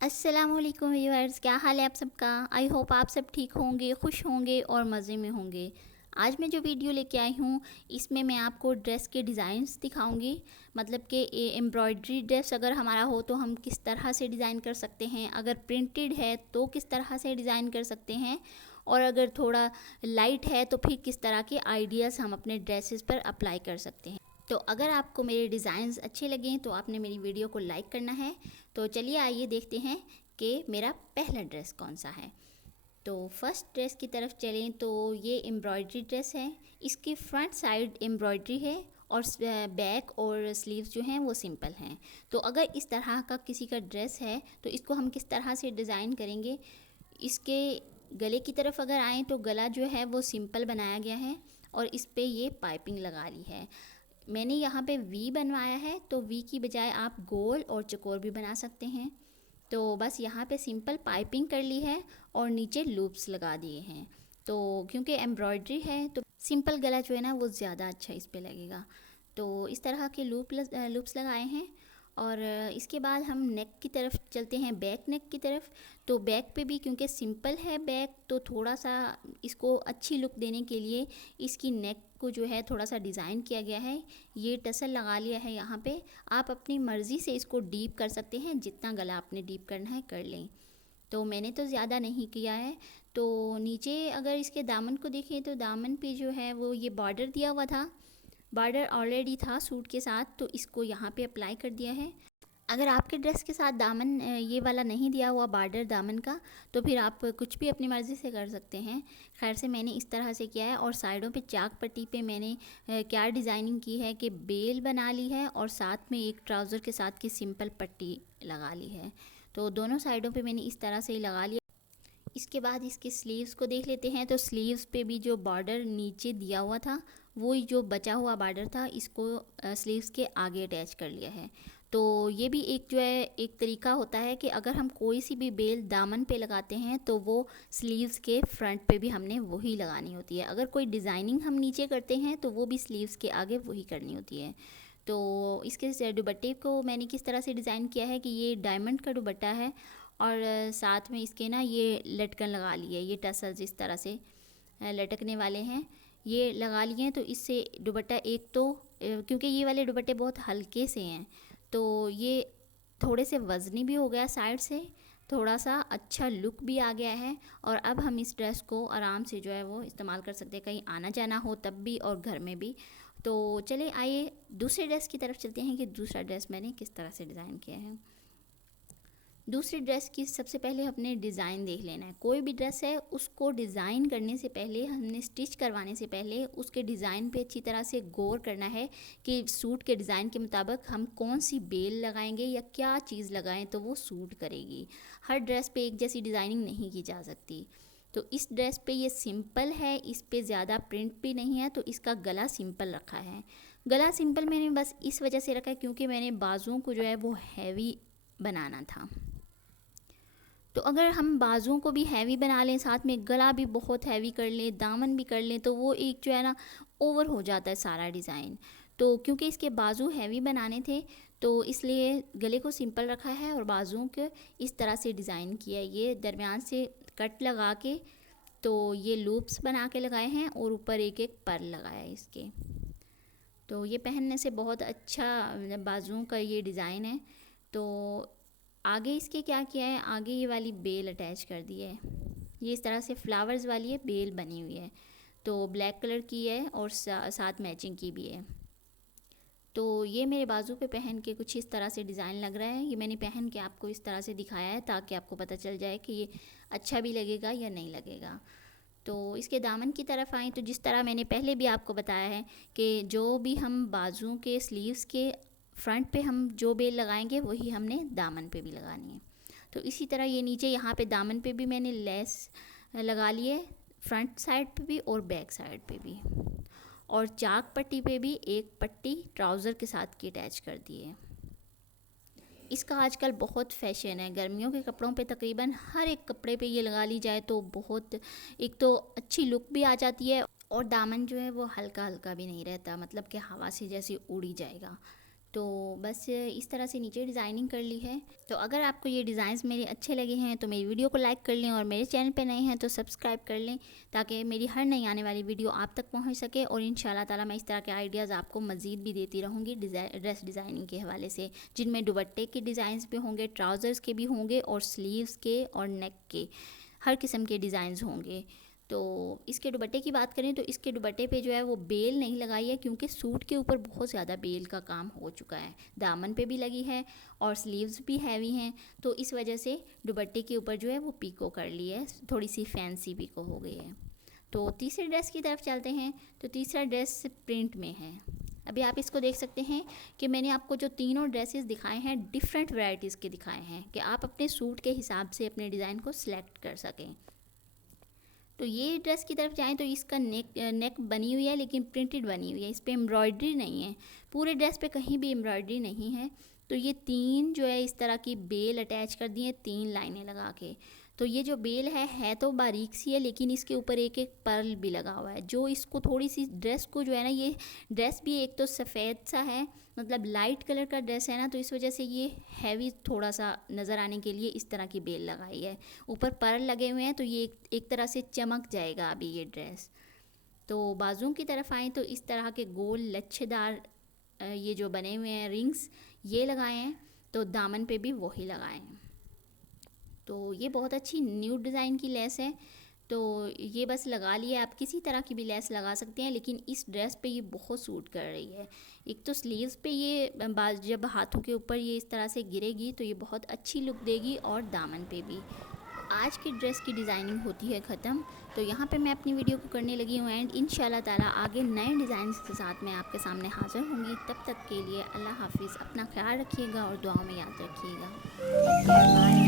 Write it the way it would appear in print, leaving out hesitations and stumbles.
अस्सलामुअलैकुम व्यूअर्स, क्या हाल है आप सबका। आई होप आप सब ठीक होंगे, खुश होंगे और मज़े में होंगे। आज मैं जो वीडियो लेके आई हूँ इसमें मैं आपको ड्रेस के डिज़ाइंस दिखाऊंगी। मतलब कि एम्ब्रॉयडरी ड्रेस अगर हमारा हो तो हम किस तरह से डिज़ाइन कर सकते हैं, अगर प्रिंटेड है तो किस तरह से डिज़ाइन कर सकते हैं, और अगर थोड़ा लाइट है तो फिर किस तरह के आइडियाज़ हम अपने ड्रेसेस पर अप्लाई कर सकते हैं। तो अगर आपको मेरे डिज़ाइंस अच्छे लगें तो आपने मेरी वीडियो को लाइक करना है। तो चलिए आइए देखते हैं कि मेरा पहला ड्रेस कौन सा है। तो फर्स्ट ड्रेस की तरफ चलें तो ये एम्ब्रॉयडरी ड्रेस है। इसकी फ्रंट साइड एम्ब्रॉयडरी है और बैक और स्लीव्स जो हैं वो सिंपल हैं। तो अगर इस तरह का किसी का ड्रेस है तो इसको हम किस तरह से डिज़ाइन करेंगे। इसके गले की तरफ अगर आएँ तो गला जो है वो सिंपल बनाया गया है और इस पर ये पाइपिंग लगा ली है। मैंने यहाँ पे वी बनवाया है, तो वी की बजाय आप गोल और चकोर भी बना सकते हैं। तो बस यहाँ पे सिंपल पाइपिंग कर ली है और नीचे लूप्स लगा दिए हैं। तो क्योंकि एम्ब्रॉयडरी है तो सिंपल गला जो है ना वो ज़्यादा अच्छा इस पे लगेगा। तो इस तरह के लूप्स लगाए हैं। और इसके बाद हम नेक की तरफ चलते हैं, बैक नेक की तरफ। तो बैक पे भी क्योंकि सिंपल है बैक, तो थोड़ा सा इसको अच्छी लुक देने के लिए इसकी नेक को जो है थोड़ा सा डिज़ाइन किया गया है। ये टसल लगा लिया है यहाँ पे। आप अपनी मर्ज़ी से इसको डीप कर सकते हैं, जितना गला आपने डीप करना है कर लें। तो मैंने तो ज़्यादा नहीं किया है। तो नीचे अगर इसके दामन को देखें तो दामन पे जो है वो ये बॉर्डर दिया हुआ था, बॉर्डर ऑलरेडी था सूट के साथ, तो इसको यहाँ पे अप्लाई कर दिया है। अगर आपके ड्रेस के साथ दामन ये वाला नहीं दिया हुआ बॉर्डर दामन का, तो फिर आप कुछ भी अपनी मर्ज़ी से कर सकते हैं। खैर से मैंने इस तरह से किया है। और साइडों पे चाक पट्टी पे मैंने क्या डिज़ाइनिंग की है कि बेल बना ली है और साथ में एक ट्राउज़र के साथ की सिंपल पट्टी लगा ली है। तो दोनों साइडों पे मैंने इस तरह से ही लगा लिया। इसके बाद इसके स्लीव्स को देख लेते हैं। तो स्लीव्स पे भी जो बॉर्डर नीचे दिया हुआ था, वो जो बचा हुआ बॉर्डर था इसको स्लीव्स के आगे अटैच कर लिया है। तो ये भी एक जो है एक तरीका होता है कि अगर हम कोई सी भी बेल दामन पे लगाते हैं तो वो स्लीव्स के फ्रंट पे भी हमने वही लगानी होती है। अगर कोई डिज़ाइनिंग हम नीचे करते हैं तो वो भी स्लीव्स के आगे वही करनी होती है। तो इसके दुपट्टे को मैंने किस तरह से डिज़ाइन किया है कि ये डायमंड का दुपट्टा है और साथ में इसके ना ये लटकन लगा ली है, ये टसल्स इस तरह से लटकने वाले हैं, ये लगा लिए हैं। तो इससे दुपट्टा एक तो क्योंकि ये वाले दुपट्टे बहुत हल्के से हैं तो ये थोड़े से वज़नी भी हो गया, साइड से थोड़ा सा अच्छा लुक भी आ गया है। और अब हम इस ड्रेस को आराम से जो है वो इस्तेमाल कर सकते हैं, कहीं आना जाना हो तब भी और घर में भी। तो चले आइए दूसरे ड्रेस की तरफ चलते हैं कि दूसरा ड्रेस मैंने किस तरह से डिज़ाइन किया है। दूसरी ड्रेस की सबसे पहले हमने डिज़ाइन देख लेना है। कोई भी ड्रेस है उसको डिज़ाइन करने से पहले, हमने स्टिच करवाने से पहले उसके डिज़ाइन पे अच्छी तरह से गौर करना है कि सूट के डिज़ाइन के मुताबिक हम कौन सी बेल लगाएंगे या क्या चीज़ लगाएं तो वो सूट करेगी। हर ड्रेस पे एक जैसी डिज़ाइनिंग नहीं की जा सकती। तो इस ड्रेस पे ये सिंपल है, इस पे ज़्यादा प्रिंट भी नहीं है, तो इसका गला सिंपल रखा है। गला सिंपल मैंने बस इस वजह से रखा है क्योंकि मैंने बाजुओं को जो है वो हैवी बनाना था। तो अगर हम बाजुओं को भी हैवी बना लें, साथ में गला भी बहुत हैवी कर लें, दामन भी कर लें, तो वो एक जो है ना ओवर हो जाता है सारा डिज़ाइन। तो क्योंकि इसके बाजू हैवी बनाने थे तो इसलिए गले को सिंपल रखा है और बाजुओं को इस तरह से डिज़ाइन किया है। ये दरमियान से कट लगा के तो ये लूप्स बना के लगाए हैं और ऊपर एक एक पर लगाया है इसके। तो ये पहनने से बहुत अच्छा बाजुओं का ये डिज़ाइन है। तो आगे इसके क्या किया है, आगे ये वाली बेल अटैच कर दी है। ये इस तरह से फ्लावर्स वाली है, बेल बनी हुई है। तो ब्लैक कलर की है और साथ मैचिंग की भी है। तो ये मेरे बाजू पे पहन के कुछ इस तरह से डिज़ाइन लग रहा है। ये मैंने पहन के आपको इस तरह से दिखाया है ताकि आपको पता चल जाए कि ये अच्छा भी लगेगा या नहीं लगेगा। तो इसके दामन की तरफ आएँ तो जिस तरह मैंने पहले भी आपको बताया है कि जो भी हम बाजुओं के स्लीव्स के फ्रंट पे हम जो बेल लगाएंगे वही हमने दामन पे भी लगानी है। तो इसी तरह ये नीचे यहाँ पे दामन पे भी मैंने लेस लगा ली है, फ्रंट साइड पे भी और बैक साइड पे भी। और चाक पट्टी पे भी एक पट्टी ट्राउज़र के साथ की अटैच कर दी है। इसका आजकल बहुत फ़ैशन है, गर्मियों के कपड़ों पे तकरीबन हर एक कपड़े पे ये लगा ली जाए तो बहुत, एक तो अच्छी लुक भी आ जाती है और दामन जो है वो हल्का हल्का भी नहीं रहता, मतलब कि हवा से जैसे उड़ ही जाएगा। तो बस इस तरह से नीचे डिज़ाइनिंग कर ली है। तो अगर आपको ये डिज़ाइंस मेरे अच्छे लगे हैं तो मेरी वीडियो को लाइक कर लें और मेरे चैनल पे नए हैं तो सब्सक्राइब कर लें, ताकि मेरी हर नई आने वाली वीडियो आप तक पहुंच सके। और इंशाल्लाह ताला मैं इस तरह के आइडियाज़ आपको मज़ीद भी देती रहूँगी ड्रेस डिज़ाइनिंग के हवाले से, जिनमें दुपट्टे के डिज़ाइंस भी होंगे, ट्राउज़र्स के भी होंगे और स्लीव्स के और नेक के हर किस्म के डिज़ाइंस होंगे। तो इसके दुपट्टे की बात करें तो इसके दुपट्टे पे जो है वो बेल नहीं लगाई है, क्योंकि सूट के ऊपर बहुत ज़्यादा बेल का काम हो चुका है। दामन पे भी लगी है और स्लीव्स भी हैवी हैं, तो इस वजह से दुपट्टे के ऊपर जो है वो पीको कर ली है, थोड़ी सी फैंसी पीको हो गई है। तो तीसरे ड्रेस की तरफ चलते हैं। तो तीसरा ड्रेस प्रिंट में है। अभी आप इसको देख सकते हैं कि मैंने आपको जो तीनों ड्रेसेस दिखाए हैं डिफरेंट वैराइटीज़ के दिखाए हैं, कि आप अपने सूट के हिसाब से अपने डिज़ाइन को सिलेक्ट कर सकें। तो ये ड्रेस की तरफ जाएं तो इसका नेक बनी हुई है, लेकिन प्रिंटेड बनी हुई है, इस पर एम्ब्रॉयडरी नहीं है। पूरे ड्रेस पे कहीं भी एम्ब्रॉयडरी नहीं है। तो ये तीन जो है इस तरह की बेल अटैच कर दी है, 3 लाइनें लगा के। तो ये जो बेल है तो बारीक सी है, लेकिन इसके ऊपर एक एक पर्ल भी लगा हुआ है, जो इसको थोड़ी सी ड्रेस को जो है ना, ये ड्रेस भी एक तो सफ़ेद सा है, मतलब लाइट कलर का ड्रेस है ना, तो इस वजह से ये हैवी थोड़ा सा नज़र आने के लिए इस तरह की बेल लगाई है। ऊपर पर्ल लगे हुए हैं, तो ये एक तरह से चमक जाएगा अभी ये ड्रेस। तो बाजुओं की तरफ आएँ तो इस तरह के गोल लच्छेदार ये जो बने हुए हैं रिंग्स, ये लगाए हैं। तो दामन पे भी वही लगाए हैं। तो ये बहुत अच्छी न्यू डिज़ाइन की लेस है, तो ये बस लगा लिया। आप किसी तरह की भी लेस लगा सकते हैं, लेकिन इस ड्रेस पे ये बहुत सूट कर रही है। एक तो स्लीव्स पे ये जब हाथों के ऊपर ये इस तरह से गिरेगी तो ये बहुत अच्छी लुक देगी, और दामन पे भी। आज की ड्रेस की डिज़ाइनिंग होती है ख़त्म। तो यहाँ पे मैं अपनी वीडियो को करने लगी हूँ एंड इंशाल्लाह ताला आगे नए डिज़ाइन के साथ मैं आपके सामने हाज़िर होंगी। तब तक के लिए अल्लाह हाफिज़, अपना ख्याल रखिएगा और दुआओं में याद रखिएगा। बाय।